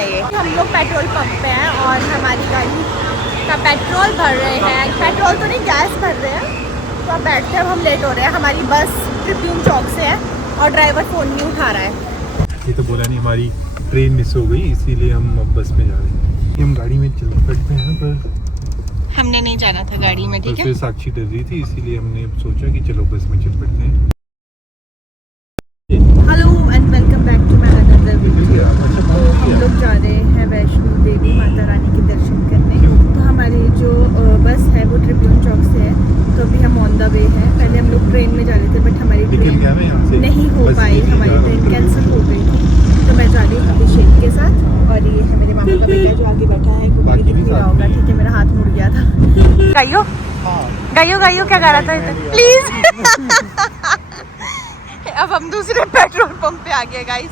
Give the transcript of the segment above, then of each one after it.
है ये। हम लोग पेट्रोल पंप पे हैं और हमारी गाड़ी का पेट्रोल भर रहे हैं। पेट्रोल तो नहीं, गैस भर रहे हैं। तो अब बैठते हैं, अब हम लेट हो रहे हैं। हमारी बस ट्रिब्यून चौक से है और ड्राइवर फ़ोन नहीं उठा रहा है। ये तो बोला नहीं, हमारी ट्रेन मिस हो गई, इसीलिए हम अब बस में जा रहे हैं। हम गाड़ी में चल पड़ते हैं, पर हमने नहीं जाना था गाड़ी में, ठीक है। फिर साक्षी डर रही थी, इसीलिए हमने सोचा कि चलो बस में चल पड़ते हैं। Hello and welcome back to my another video. हम लोग जा रहे हैं वैष्णो देवी माता रानी के दर्शन करने। तो हमारी जो बस है वो ट्रिब्यून चौक से है, तो अभी हम ऑन द वे हैं। पहले हम लोग ट्रेन में जा रहे थे, बट हमारी ट्रेन नहीं हो पाई, हमारी ट्रेन कैंसिल हो गई थी। तो मैं जा रही हूँ अभिषेक के साथ, और ये है मेरे मामा का बेटा जो आगे बैठा है, को दिख नहीं रहा होगा, ठीक है। मेरा हाथ मुड़ गया था। गाइयो गाइयो गाइयो क्या गा रहा था प्लीज। अब हम दूसरे पेट्रोल पंप पे आ गए गाइस।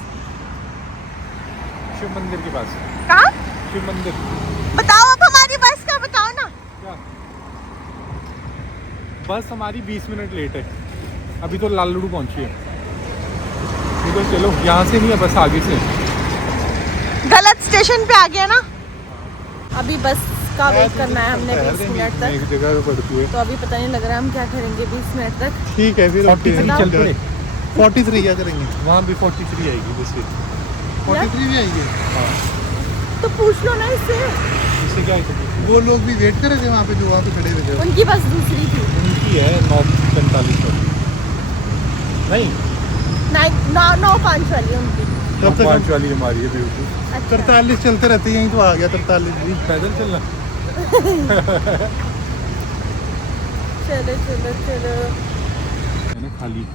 शिव मंदिर के पास। कहाँ? शिव मंदिर। बताओ अब हमारी बस का, बताओ ना। क्या? बस हमारी 20 मिनट लेट है, अभी तो लालड़ू पहुंची है। तो चलो, यहाँ से नहीं है, बस आगे से। गलत स्टेशन पे आ गया ना। अभी बस का वेट करना है हमने 20 मिनट तक। एक जगह पे पड़ती है, तो अभी पता नहीं लग रहा हम क्या करेंगे 20 मिनट तक। ठीक है, फिर 43 चल पड़े। 43 क्या करेंगे? वहाँ भी 43 आएगी, जैसे 43 भी आएगी। हाँ, तो पूछ लो ना इससे। इससे क्या है? वो लोग भी वेट कर रहे थे वहाँ पे, जो वहाँ पे खड़े हुए थे। उनकी बस दूसरी थी। उनकी है 9:45 नहीं, 9:05 वाली उनकी। तब तक 5 वाली हमारी है बिल्कुल। 43 चलते रहते हैं, यहीं तो आ गया 43 भी। पैदल चलना। चलो चलो चलो, है ना, खाली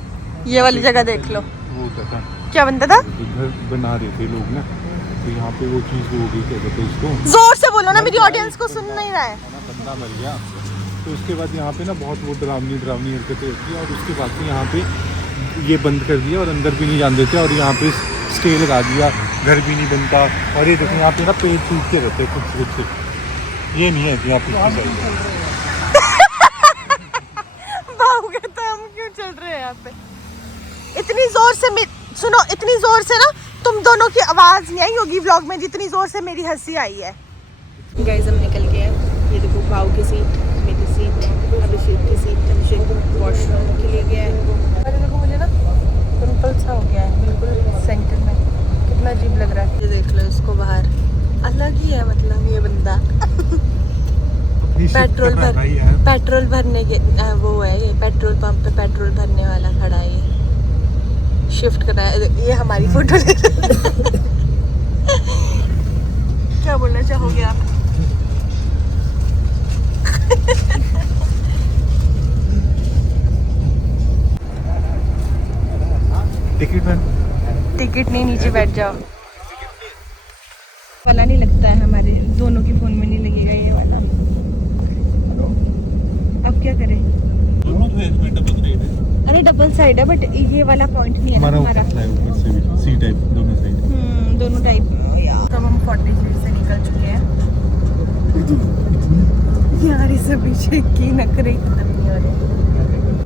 ये वाली जगह देख लो। वो होता था, क्या बनता था? घर बना रहे थे लोग ना, तो यहाँ पे वो चीज़ हो गई, क्या कहते हैं उसको। जोर से बोलो ना, मेरी ऑडियंस को सुन नहीं रहा है। है ना, बंदा मर गया। तो उसके बाद यहाँ पे ना बहुत वो डरावनी हरकतें होती हैं, और उसके बाद से यहाँ पे ये बंद कर दिया और अंदर भी नहीं जान देते, और यहाँ पे स्टे लगा दिया, घर भी नहीं बनता। और ये देखो यहाँ पे ना पेड़ टूट के रहते हैं कुछ से, ये नहीं है कि यहाँ पे भाग गए तो हम क्यों चल रहे हैं यहाँ पे इतनी जोर से। सुनो, इतनी जोर से ना तुम दोनों की आवाज नहीं आई होगी व्लॉग में, जितनी जोर से मेरी हंसी आई है। गाइस हम निकल गए हैं। ये देखो, भाव की सीट, मेरी सीट, अभिषेक की सीट। अभिषेक वॉशरूम के लिए गया है। अरे देखो, मुझे ना पिंपल सा हो गया है बिल्कुल सेंटर में, कितना अजीब लग रहा है। ये देख लो इसको, बाहर अलग ही है, मतलब ये बंदा। पेट्रोल भरने के वो है, ये पेट्रोल पंप पे पेट्रोल भरने वाला खड़ा है। ये शिफ्ट कर रहा है। ये हमारी फोटो ले रहा है। क्या बोलना चाहोगे आप? टिकट नहीं, नीचे बैठ जाओ। वाला नहीं लगता है, हमारे दोनों के फोन में नहीं लगेगा ये वाला। अब क्या करें? अरे डबल साइड है, बट ये वाला पॉइंट नहीं है ना हमारा। सी टाइप दोनों साइड। दोनों टाइप। तो हम 43 से निकल चुके हैं। यार इस अभिषेक की नखरे खत्म नहीं हो रहे।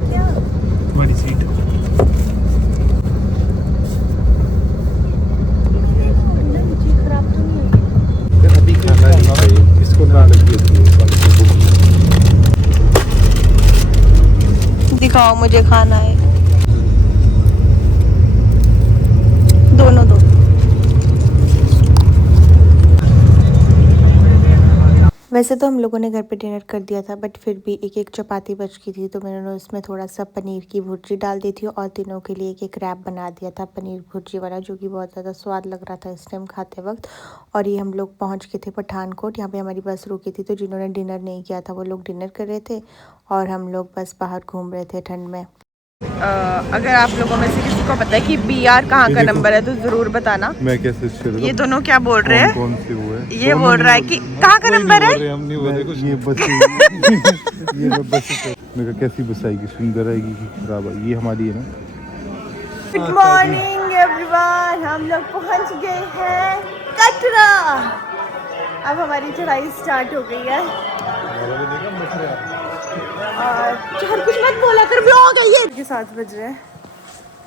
क्या हमारी सीट खराब तो नहीं है? अभी खाना नहीं चाहिए, इसको ना लगी होती है। दिखाओ, मुझे खाना है। दोनों दो। वैसे तो हम लोगों ने घर पे डिनर कर दिया था, बट फिर भी एक एक चपाती बच गई थी, तो मैंने उसमें थोड़ा सा पनीर की भुर्जी डाल दी थी, और तीनों के लिए एक एक रैप बना दिया था पनीर भुर्जी वाला, जो कि बहुत ज़्यादा स्वाद लग रहा था इस टाइम खाते वक्त। और ये हम लोग पहुंच गए थे पठानकोट। यहाँ पे हमारी बस रुकी थी, तो जिन्होंने डिनर नहीं किया था वो लोग डिनर कर रहे थे, और हम लोग बस बाहर घूम रहे थे ठंड में। अगर आप लोगों में से किसी को पता है कि BR कहाँ का नंबर है तो ज़रूर बताना। मैं कैसे ये दोनों क्या बोल रहे हैं? कौन से वो है? ये बोल रहा है कि कहाँ का नंबर है? हम नहीं बोल रहे कुछ। ये बस ये बस मेरा कैसी बस आएगी, सुंदर आएगी कि खराब आएगी? ये हमारी है ना। गुड मॉर्निंग एवरीवन, हम लोग पहुंच गए हैं कटरा। अब हमारी चढ़ाई स्टार्ट हो गई है, और हर कुछ मत बोला कर, ब्लॉग है ये। 7 बज रहे हैं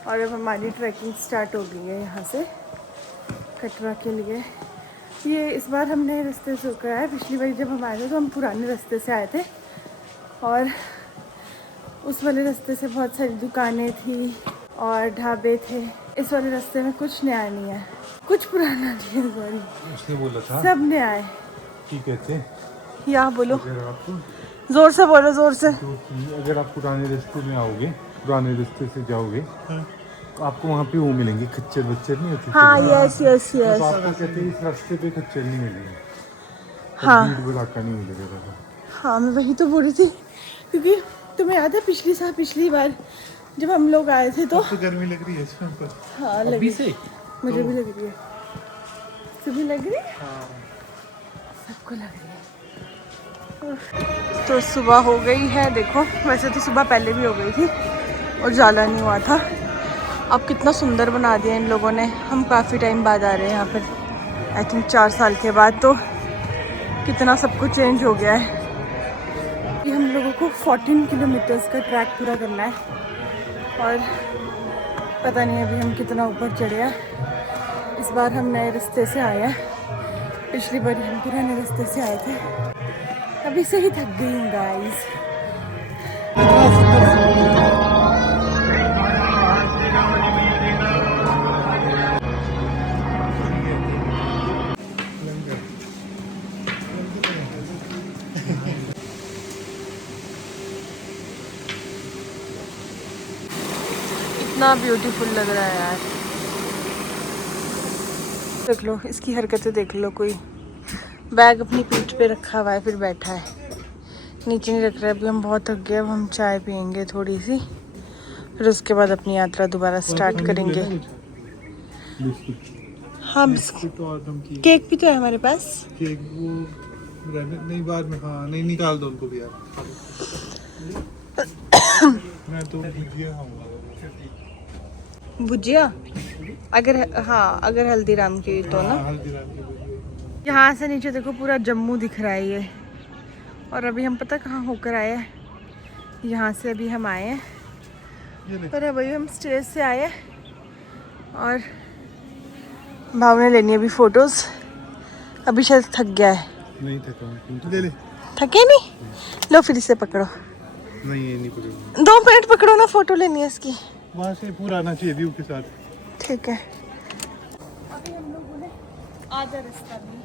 और अब हमारी ट्रैकिंग स्टार्ट हो गई है यहाँ से कटरा के लिए। ये इस बार हम नए रास्ते से होकर आए। पिछली बार जब हम आए थे तो हम पुराने रास्ते से आए थे और उस वाले रास्ते से बहुत सारी दुकानें थी और ढाबे थे। इस वाले रास्ते में कुछ नया नहीं है, कुछ पुराना नहीं है। सॉरी, उसने बोला था सब नया है। ठीक कहते यहाँ बोलो, अगर आप जोर से बोलो, जोर से। अगर आप पुराने रास्ते में आओगे, पुराने रास्ते से जाओगे तो आपको वहाँ पे वो मिलेंगे खच्चर बच्चर नहीं होती। हाँ, यस यस यस। तो आपको कहते हैं इस रास्ते पे खच्चर नहीं मिलेंगे, हाँ भीड़ भड़ाका नहीं मिलेगा। हाँ, मैं वही तो बोल रही थी, क्योंकि तुम्हें याद है पिछली बार जब हम लोग आए थे तो गर्मी लग रही है इसमें पर। हाँ लगी से मुझे भी लग रही है, तुम्हें लग रही है? सबको लग रही है। तो सुबह हो गई है, देखो वैसे तो सुबह पहले भी हो गई थी और जाला नहीं हुआ था। अब कितना सुंदर बना दिया इन लोगों ने। हम काफ़ी टाइम बाद आ रहे हैं यहाँ पर, आई थिंक 4 साल के बाद, तो कितना सब कुछ चेंज हो गया है। ये हम लोगों को 14 किलोमीटर्स का ट्रैक पूरा करना है और पता नहीं अभी हम कितना ऊपर चढ़े हैं। इस बार हम नए रास्ते से आए हैं, पिछली बार हम पुराने रास्ते से आए थे। अभी से ही थक गई हूँ गाइस। इतना ब्यूटीफुल लग रहा है यार, देख लो इसकी हरकतें, देख लो। कोई बैग अपनी पीठ पे रखा हुआ है फिर बैठा है, नीचे नहीं रख रहा है। अभी हम बहुत थक गए, अब हम चाय पियेंगे थोड़ी सी, फिर उसके बाद अपनी यात्रा दोबारा स्टार्ट करेंगे। हाँ बिस्किट केक भी तो है हमारे पास। केक वो नहीं बाद में, हाँ नहीं निकाल दो उनको भी यार। मैं तो भुजिया खाऊंगा। भुजिया अगर, हाँ अगर हल्दीराम की तो ना। हल्दीराम की भुजिया। यहाँ से नीचे देखो पूरा जम्मू दिख रहा है ये। और अभी हम पता कहाँ होकर आए हैं, यहाँ से अभी हम आए हैं, पर अभी हम स्टेज से आए हैं और भाव ने लेनी है अभी फोटोज। अभी शायद थक गया है। नहीं थका, ले ले। थके नहीं? लो फिर इसे पकड़ो। नहीं ये नहीं पकड़ूंगा। 2 मिनट पकड़ो ना, फोटो लेनी है इसकी। वहाँ से पूरा आना चाहिए व्यू के साथ। ठीक है। अभी हम लोगों ने आधा रास्ता भी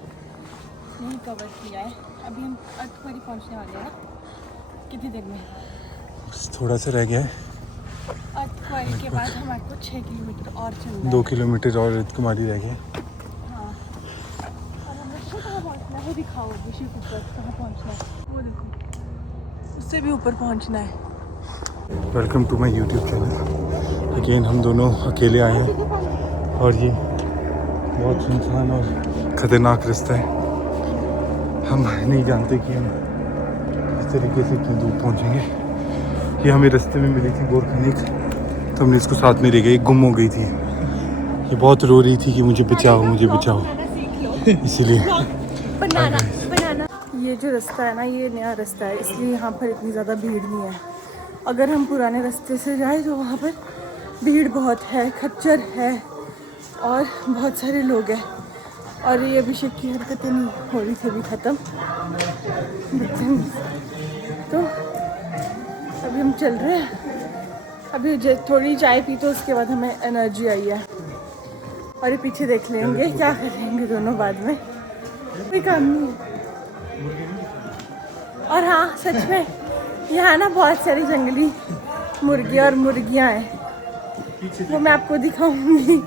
नहीं कवर किया है। अभी हम अर्धकुंवारी पहुंचने वाले हैं। कितनी देर में? थोड़ा सा रह गया है, अर्धकुंवारी के बाद हमारे को 6 किलोमीटर और चलना है। 2 किलोमीटर और कुमारी रह गया। हाँ, और हम लोग को कहाँ पहुँचना है वो दिखाओ। विषय ऊपर कहाँ पहुँचना है वो देखो, उससे भी ऊपर पहुँचना है। Welcome to my YouTube channel. Again हम दोनों अकेले आए हैं और ये बहुत सुनसान और ख़तरनाक रास्ता है। हम नहीं जानते कि हम इस तरीके से इतनी दूर पहुंचेंगे। ये हमें रास्ते में मिली थी बोरखनीक, तो हमने इसको साथ में ले गए। गुम हो गई थी, ये बहुत रो रही थी कि मुझे बचाओ मुझे बचाओ, इसीलिए। ये जो रास्ता है ना, ये नया रास्ता है, इसलिए यहाँ पर इतनी ज़्यादा भीड़ नहीं है। अगर हम पुराने रास्ते से जाए तो वहाँ पर भीड़ बहुत है, खच्चर है और बहुत सारे लोग हैं। और ये अभिषेक की हरकतें नहीं हो रही थी अभी ख़त्म। तो अभी हम चल रहे हैं। अभी थोड़ी चाय पी तो उसके बाद हमें एनर्जी आई है। और ये पीछे देख लेंगे, क्या करेंगे दोनों बाद में, कोई काम नहीं है। और हाँ सच में यहाँ ना बहुत सारी जंगली मुर्गी और मुर्गियाँ हैं, वो मैं आपको दिखाऊंगी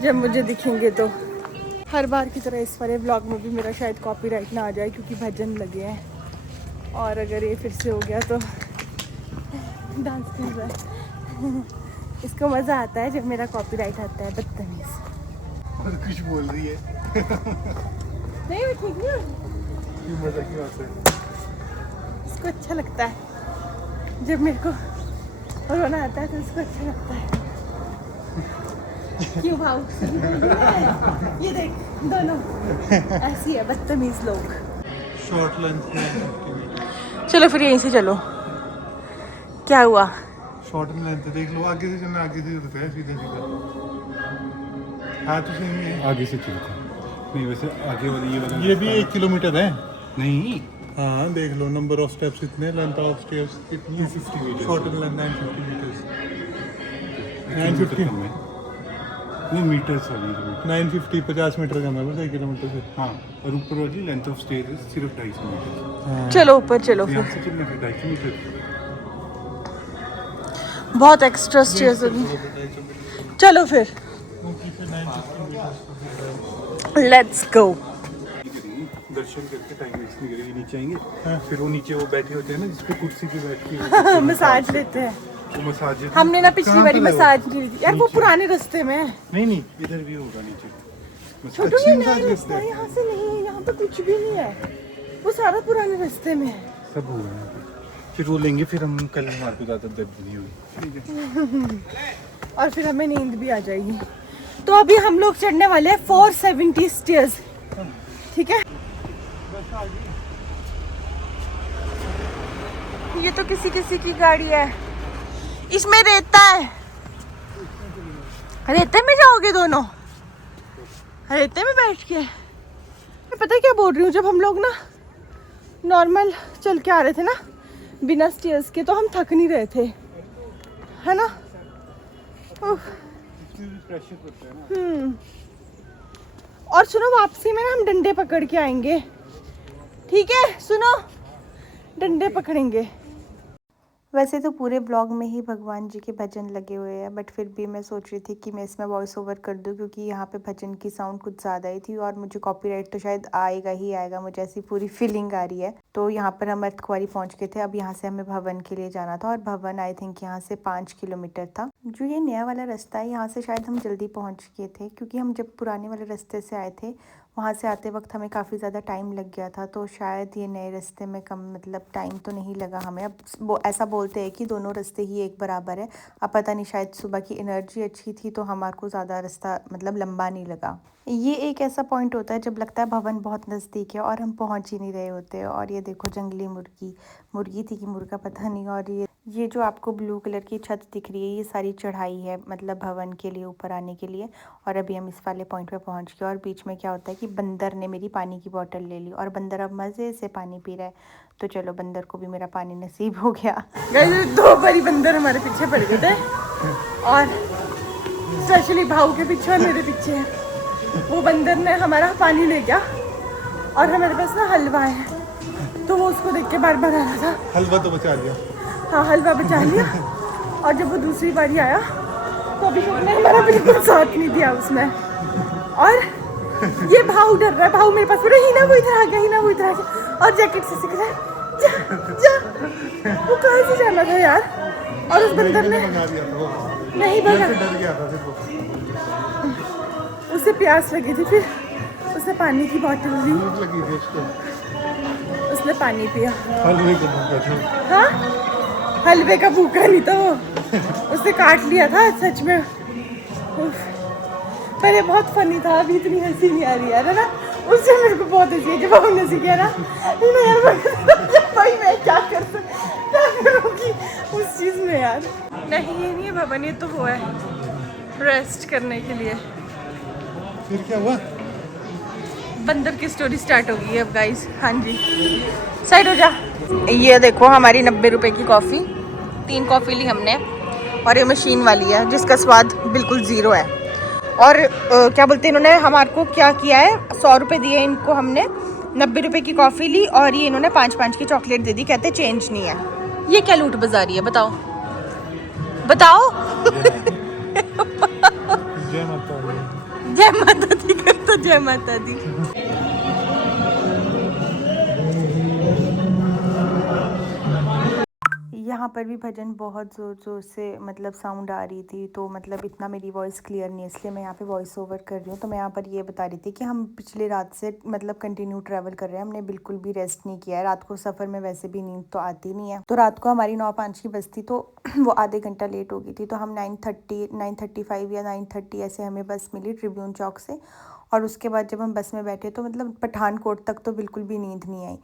जब मुझे दिखेंगे। तो हर बार की तरह इस वाले व्लॉग में भी मेरा शायद कॉपीराइट ना आ जाए, क्योंकि भजन लगे हैं। और अगर ये फिर से हो गया तो डांस कर रहा है। इसको मज़ा आता है जब मेरा कॉपीराइट आता है। बदतमीज कुछ बोल रही है। नहीं, मैं ठीक नहीं। मजा की बात है। इसको अच्छा लगता है जब मेरे को रोना आता है, तो इसको अच्छा लगता है। क्यों भाव? ये देख, दोनों ऐसी है बदतमीज लोग। शॉर्ट लंच में चलो फिर यहीं से चलो। क्या हुआ? शॉर्ट लेंथ देख लो, आगे से चलना, आगे से चलता है सीधा सीधा। हाँ तो सही है, आगे से चलते हैं। नहीं वैसे आगे वाली ये वाला ये भी 1 किलोमीटर है। नहीं हाँ देख लो, नंबर ऑफ स्टेप्स इतने, लेंथ ऑफ स्टेप्स कितनी, 250 मीटर टोटल 950 मीटर्स। 950 कम है। नहीं मीटर सॉरी 950 50 मीटर कम है बस 1 किलोमीटर से। हाँ और ऊपर वाली लेंथ ऑफ स्टेज सिर्फ 250 मीटर। हाँ। चलो ऊपर चलो यहाँ फिर। से चलना फिर 250 मीटर। बहुत एक्स्ट्रा स्टेयर्स होगी। चलो फिर लेट्स गो। दर्शन करके टाइम वेस्ट नहीं करेंगे, नीचे आएंगे फिर वो नीचे वो बैठे होते हैं ना जिसपे कुर्सी पे बैठ के मसाज लेते हैं। वो मसाज हमने ना पिछली बारी मसाज नहीं दी यार, वो पुराने रास्ते में है। नहीं इधर भी होगा नीचे मसाज। छोटू ये नया रास्ता है, यहाँ से नहीं है, यहाँ पे कुछ भी नहीं है, वो सारा पुराने रास्ते में है। सब हुआ है फिर वो लेंगे, फिर हम कल हमारे को ज़्यादा दर्द नहीं होगी और फिर हमें नींद भी आ जाएगी। तो अभी हम लोग चढ़ने वाले हैं 470 स्टेयर्स, ठीक है। ये तो किसी किसी की गाड़ी है, इसमें रेता है। रेते में जाओगे दोनों, रेते में बैठ के। पता है क्या बोल रही हूँ, जब हम लोग ना नॉर्मल चल के आ रहे थे ना बिना स्टेयर्स के, तो हम थक नहीं रहे थे, है ना। और सुनो, वापसी में ना हम डंडे पकड़ के आएंगे, ठीक है। सुनो, डंडे पकड़ेंगे। वैसे तो पूरे ब्लॉग में ही भगवान जी के भजन लगे हुए हैं, बट फिर भी मैं सोच रही थी कि मैं इसमें वॉइस ओवर कर दूं, क्योंकि यहाँ पे भजन की साउंड कुछ ज़्यादा ही थी और मुझे कॉपीराइट तो शायद आएगा ही आएगा, मुझे ऐसी पूरी फीलिंग आ रही है। तो यहाँ पर हम अर्धकुंवारी पहुँच गए थे। अब यहाँ से हमें भवन के लिए जाना था और भवन आई थिंक यहाँ से 5 किलोमीटर था। जो ये नया वाला रास्ता है, यहाँ से शायद हम जल्दी पहुँच गए थे, क्योंकि हम जब पुराने वाले रास्ते से आए थे वहाँ से आते वक्त हमें काफ़ी ज़्यादा टाइम लग गया था। तो शायद ये नए रास्ते में कम मतलब टाइम तो नहीं लगा हमें। अब ऐसा बोलते हैं कि दोनों रास्ते ही एक बराबर है। अब पता नहीं, शायद सुबह की एनर्जी अच्छी थी तो हमारे को ज़्यादा रास्ता मतलब लंबा नहीं लगा। ये एक ऐसा पॉइंट होता है जब लगता है भवन बहुत नज़दीक है और हम पहुंच ही नहीं रहे होते। और ये देखो जंगली मुर्गी थी कि मुर्गा पता नहीं। और ये जो आपको ब्लू कलर की छत दिख रही है, ये सारी चढ़ाई है मतलब भवन के लिए ऊपर आने के लिए। और अभी हम इस वाले पॉइंट पे पहुंच गए और बीच में क्या होता है कि बंदर ने मेरी पानी की बोतल ले ली और बंदर अब मज़े से पानी पी रहा है। तो चलो, बंदर को भी मेरा पानी नसीब हो गया। 2 बारी बंदर हमारे पीछे पड़ गए थे, और स्पेशली भाऊ के पीछे और मेरे पीछे। वो बंदर ने हमारा पानी ले गया और हमारे पास ना हलवा है, तो वो उसको देख के बार बार आ रहा था। हलवा तो बचा लिया। हाँ, हलवा बचा लिया। और जब वो दूसरी बारी आया तो अभिषेक ने हमारा बिल्कुल साथ नहीं दिया उसमें। और ये भाऊ डर रहा है, भाऊ मेरे पास बोला ही ना वो इधर आ गया, ही ना वो इधर आ गया, और जैकेट से सीख रहा है जा। वो कहाँ से जाना था यार। और उस बंदर ने नहीं भगा, डर गया था फिर वो। उसे प्यास लगी थी, फिर उसने पानी की बोतल ली, भूख लगी थी उसको, उसने पानी पिया। हलवे को भूखा था। हाँ, हलवे का भूखा नहीं था वो, उसने काट लिया था सच में। उफ। पर ये बहुत फनी था, अभी इतनी हंसी नहीं आ रही यार, है ना। उससे मेरे को बहुत हंसी है जब हमने हंसी किया ना, यार भाई मैं क्या करूँगी उस चीज़ में यार। नहीं, ये नहीं है भवन, ये तो वो है रेस्ट करने के लिए। फिर क्या हुआ? बंदर की स्टोरी स्टार्ट हो गई है अब गाइस। हाँ जी, साइड हो जा। ये देखो हमारी 90 रुपए की कॉफ़ी, 3 कॉफ़ी ली हमने, और ये मशीन वाली है जिसका स्वाद बिल्कुल ज़ीरो है। और क्या बोलते हैं, इन्होंने हमारे को क्या किया है, 100 रुपये दिए इनको हमने, 90 रुपए की कॉफ़ी ली और ये इन्होंने 5-5 की चॉकलेट दे दी, कहते चेंज नहीं है। ये क्या लूट बाजारी है, बताओ बताओ। जय माता दी। जय माता दी कर तो जय माता दी। यहाँ पर भी भजन बहुत ज़ोर ज़ोर से मतलब साउंड आ रही थी, तो मतलब इतना मेरी वॉइस क्लियर नहीं है, इसलिए मैं यहाँ पे वॉइस ओवर कर रही हूँ। तो मैं यहाँ पर ये बता रही थी कि हम पिछले रात से मतलब कंटिन्यू ट्रैवल कर रहे हैं, हमने बिल्कुल भी रेस्ट नहीं किया है। रात को सफ़र में वैसे भी नींद तो आती नहीं है, तो रात को हमारी 9:05 की बस थी, तो वो आधे घंटा लेट हो गई थी। तो हम 9:35 या 9:30 ऐसे हमें बस मिली ट्रिब्यून चौक से। और उसके बाद जब हम बस में बैठे तो मतलब पठानकोट तक तो बिल्कुल भी नींद नहीं आई।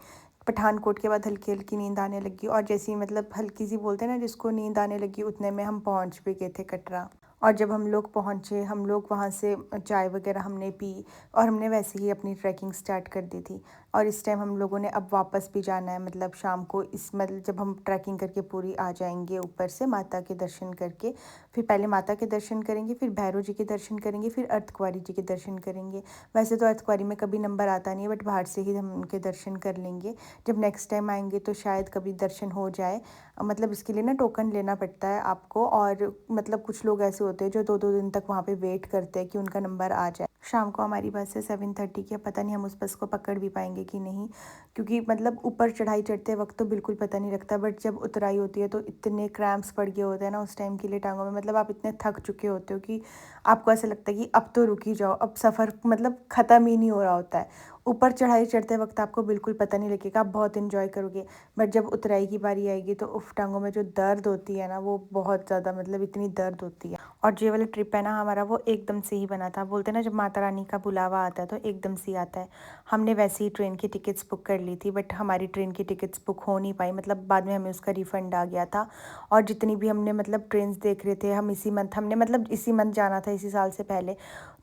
पठानकोट के बाद हल्की हल्की नींद आने लगी, और जैसी मतलब हल्की सी बोलते हैं ना जिसको नींद आने लगी, उतने में हम पहुंच भी गए थे कटरा। और जब हम लोग पहुँचे, हम लोग वहाँ से चाय वगैरह हमने पी और हमने वैसे ही अपनी ट्रैकिंग स्टार्ट कर दी थी। और इस टाइम हम लोगों ने अब वापस भी जाना है, मतलब शाम को इस मतलब जब हम ट्रैकिंग करके पूरी आ जाएंगे ऊपर से माता के दर्शन करके, फिर पहले माता के दर्शन करेंगे, फिर भैरव जी के दर्शन करेंगे, फिर अर्धकुंवारी जी के दर्शन करेंगे। वैसे तो अर्धकुंवारी में कभी नंबर आता नहीं है, बट बाहर से ही हम उनके दर्शन कर लेंगे। जब नेक्स्ट टाइम आएंगे तो शायद कभी दर्शन हो जाए, मतलब इसके लिए ना टोकन लेना पड़ता है आपको। और मतलब कुछ लोग ऐसे होते हैं जो 2-2 दिन तक वहाँ पे वेट करते हैं कि उनका नंबर आ जाए। शाम को हमारी बस है 7:30 की, पता नहीं हम उस बस को पकड़ भी पाएंगे कि नहीं, क्योंकि मतलब ऊपर चढ़ाई चढ़ते वक्त तो बिल्कुल पता नहीं लगता, बट जब उतराई होती है तो इतने क्रैम्प्स पड़ गए होते हैं ना उस टाइम के लिए टांगों में, मतलब आप इतने थक चुके होते हो कि आपको ऐसा लगता है कि अब तो रुक ही जाओ, अब सफ़र मतलब ख़त्म ही नहीं हो रहा होता है। ऊपर चढ़ाई चढ़ते वक्त आपको बिल्कुल पता नहीं लगेगा, आप बहुत इन्जॉय करोगे, बट जब उतराई की बारी आएगी तो उफ, टांगों में जो दर्द होती है ना वो बहुत ज़्यादा, मतलब इतनी दर्द होती है। और ये वाला ट्रिप है ना हमारा, वो एकदम से ही बना था। बोलते हैं ना जब माता रानी का बुलावा आता है तो एकदम से ही आता है। हमने वैसे ही ट्रेन की टिकट्स बुक कर ली थी, बट हमारी ट्रेन की टिकट्स बुक हो नहीं पाई, मतलब बाद में हमें उसका रिफ़ंड आ गया था। और जितनी भी हमने मतलब ट्रेन्स देख रहे थे, हम इसी मंथ हमने मतलब इसी मंथ जाना था, इसी साल से पहले,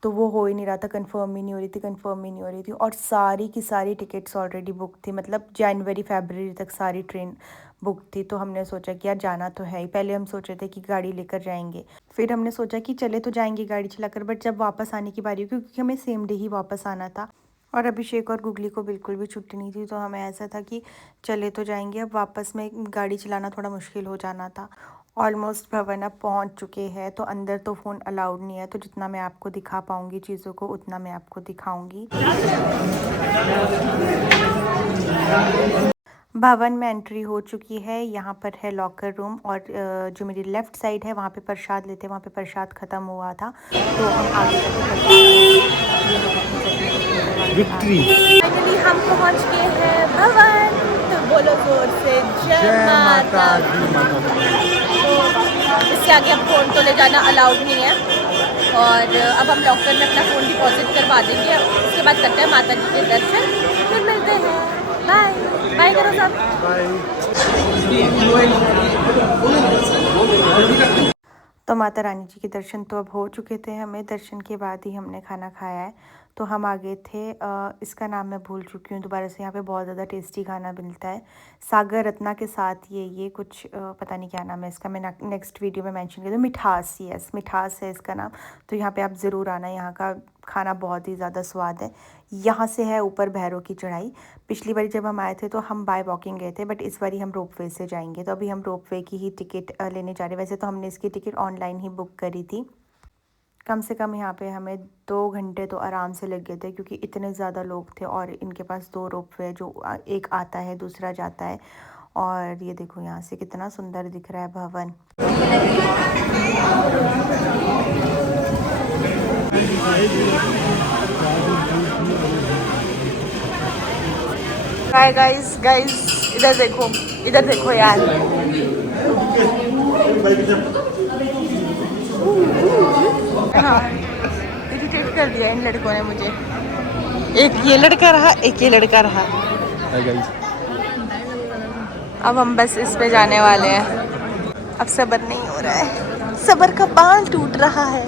तो वो हो ही नहीं रहा था, कंफर्म ही नहीं हो रही थी, कंफर्म ही नहीं हो रही थी। और सारी की सारी टिकट्स ऑलरेडी बुक थी, मतलब जनवरी फरवरी तक सारी ट्रेन बुक थी। तो हमने सोचा कि यार जाना तो है ही। पहले हम सोच रहे थे कि गाड़ी लेकर जाएंगे, फिर हमने सोचा कि चले तो जाएंगे गाड़ी चलाकर, बट जब वापस आने की बारी हुई, क्योंकि हमें सेम डे ही वापस आना था और अभिषेक और गुगली को बिल्कुल भी छुट्टी नहीं थी, तो हमें ऐसा था कि चले तो जाएंगे, अब वापस में गाड़ी चलाना थोड़ा मुश्किल हो जाना था। ऑलमोस्ट भवन अब पहुंच चुके हैं, तो अंदर तो फ़ोन अलाउड नहीं है, तो जितना मैं आपको दिखा पाऊंगी चीज़ों को उतना मैं आपको दिखाऊंगी। भवन में एंट्री हो चुकी है। यहाँ पर है लॉकर रूम, और जो मेरी लेफ़्ट साइड है वहाँ पे प्रसाद लेते हैं, वहाँ पे प्रसाद ख़त्म हुआ था, तो हम आगे विक्ट्री। फाइनली हम पहुँच गए हैं भवन, तो बोलो जोर से जय माता दी। तो इससे आगे अब फ़ोन तो ले जाना अलाउड नहीं है, और अब हम लॉकर में अपना फ़ोन डिपॉजिट करवा देंगे, उसके बाद करते हैं माता जी के दर्शन, फिर मिलते हैं। बाय बाय करो सब। तो माता रानी जी के दर्शन तो अब हो चुके थे, हमें दर्शन के बाद ही हमने खाना खाया है। तो हम आ गए थे, इसका नाम मैं भूल चुकी हूँ दोबारा से। यहाँ पे बहुत ज़्यादा टेस्टी खाना मिलता है सागर रत्ना के साथ, ये कुछ पता नहीं क्या नाम है इसका, मैं नेक्स्ट वीडियो में मेंशन कर दूँ। मिठास, यस मिठास है इसका नाम। तो यहाँ पे आप ज़रूर आना, यहाँ का खाना बहुत ही ज़्यादा स्वाद है। यहाँ से है ऊपर भैरव की चढ़ाई। पिछली बारी जब हम आए थे तो हम बाय वॉकिंग गए थे, बट इस बारी हम रोपवे से जाएंगे, तो अभी हम रोपवे की ही टिकट लेने जा रहे हैं। वैसे तो हमने इसकी टिकट ऑनलाइन ही बुक करी थी। कम से कम यहाँ पे हमें 2 घंटे तो आराम से लग गए थे, क्योंकि इतने ज़्यादा लोग थे, और इनके पास 2 रोपवे, जो एक आता है दूसरा जाता है। और ये देखो यहाँ से कितना सुंदर दिख रहा है भवन। हाय गाइस, इधर देखो यार, हाँ इरिटेट कर दिया इन लड़कों ने मुझे। एक ये लड़का रहा, एक ये लड़का रहा। अब हम बस इस पे जाने वाले हैं, अब सब्र नहीं हो रहा है, सब्र का बांध टूट रहा है।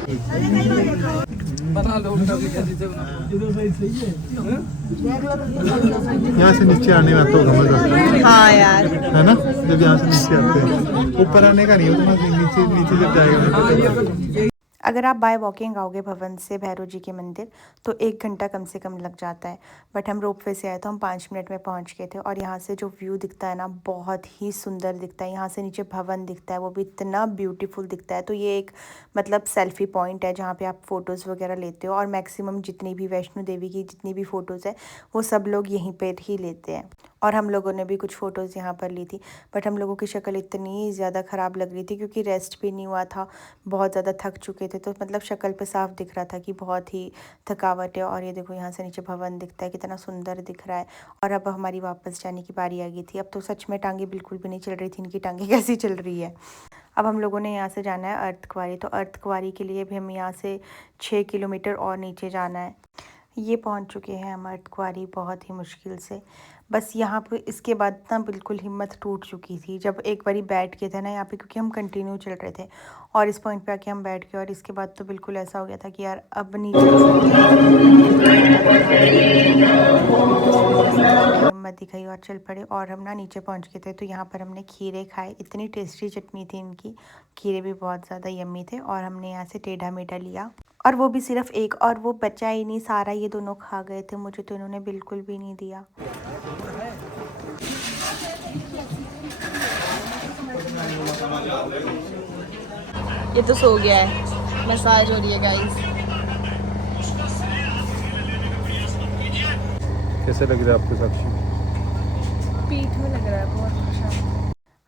यहाँ से नीचे आने में तो मजा आता है। हाँ यार, है ना, जब यहाँ से नीचे आते हैं, ऊपर आने का नहीं होता, नीचे नीचे जब जाएगा। अगर आप बाय वॉकिंग आओगे भवन से भैरव जी के मंदिर तो 1 घंटा कम से कम लग जाता है, बट हम रोपवे से आए तो हम 5 मिनट में पहुंच गए थे। और यहाँ से जो व्यू दिखता है ना बहुत ही सुंदर दिखता है। यहाँ से नीचे भवन दिखता है, वो भी इतना ब्यूटीफुल दिखता है। तो ये एक मतलब सेल्फी पॉइंट है जहाँ पे आप फ़ोटोज़ वगैरह लेते हो, और मैक्सिमम जितनी भी वैष्णो देवी की जितनी भी फ़ोटोज़ है वो सब लोग यहीं पर ही लेते हैं। और हम लोगों ने भी कुछ फ़ोटोज़ यहाँ पर ली थी, बट हम लोगों की शक्ल इतनी ज़्यादा ख़राब लग रही थी क्योंकि रेस्ट भी नहीं हुआ था, बहुत ज़्यादा थक चुके थे, तो मतलब शक्ल पे साफ दिख रहा था कि बहुत ही थकावट है। और ये देखो यहाँ से नीचे भवन दिखता है, कितना सुंदर दिख रहा है। और अब हमारी वापस जाने की बारी आ गई थी। अब तो सच में टांगे बिल्कुल भी नहीं चल रही थी, इनकी टांगे कैसी चल रही है। अब हम लोगों ने यहाँ से जाना है अर्धकुंवारी, तो अर्धकुंवारी के लिए भी हम यहाँ से 6 किलोमीटर और नीचे जाना है। ये पहुंच चुके हैं हम अर्धकुंवारी बहुत ही मुश्किल से। बस यहाँ पे इसके बाद ना बिल्कुल हिम्मत टूट चुकी थी जब एक बारी बैठ गए थे ना यहाँ पे, क्योंकि हम कंटिन्यू चल रहे थे और इस पॉइंट पे आके हम बैठ गए और इसके बाद तो बिल्कुल ऐसा हो गया था कि यार अब नहीं चल सकते। हिम्मत दिखाई और चल पड़े और हम ना नीचे पहुँच गए थे। तो यहाँ पर हमने खीरे खाए, इतनी टेस्टी चटनी थी इनकी, खीरे भी बहुत ज़्यादा यम्मी थे। और हमने यहाँ से टेढ़ा मेढ़ा लिया और वो भी सिर्फ एक, और वो बचा ही नहीं, सारा ये दोनों खा गए थे, मुझे तो इन्होंने बिल्कुल भी नहीं दिया। ये तो सो गया है, मसाज हो रही है गाइस। कैसे लग रहा है आपको साक्षी? पीठ में लग रहा है बहुत अच्छा।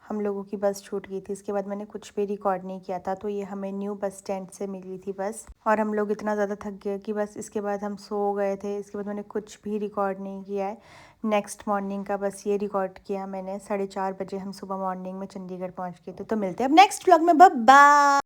हम लोगों की बस छूट गई थी, इसके बाद मैंने कुछ भी रिकॉर्ड नहीं किया था। तो ये हमें न्यू बस स्टैंड से मिली थी बस, और हम लोग इतना ज़्यादा थक गए कि बस इसके बाद हम सो गए थे। इसके बाद मैंने कुछ भी रिकॉर्ड नहीं किया है। नेक्स्ट मॉर्निंग का बस ये रिकॉर्ड किया मैंने। 4:30 बजे हम सुबह मॉर्निंग में चंडीगढ़ पहुँच गए थे। तो मिलते हैं अब नेक्स्ट व्लॉग में, बाय बाय।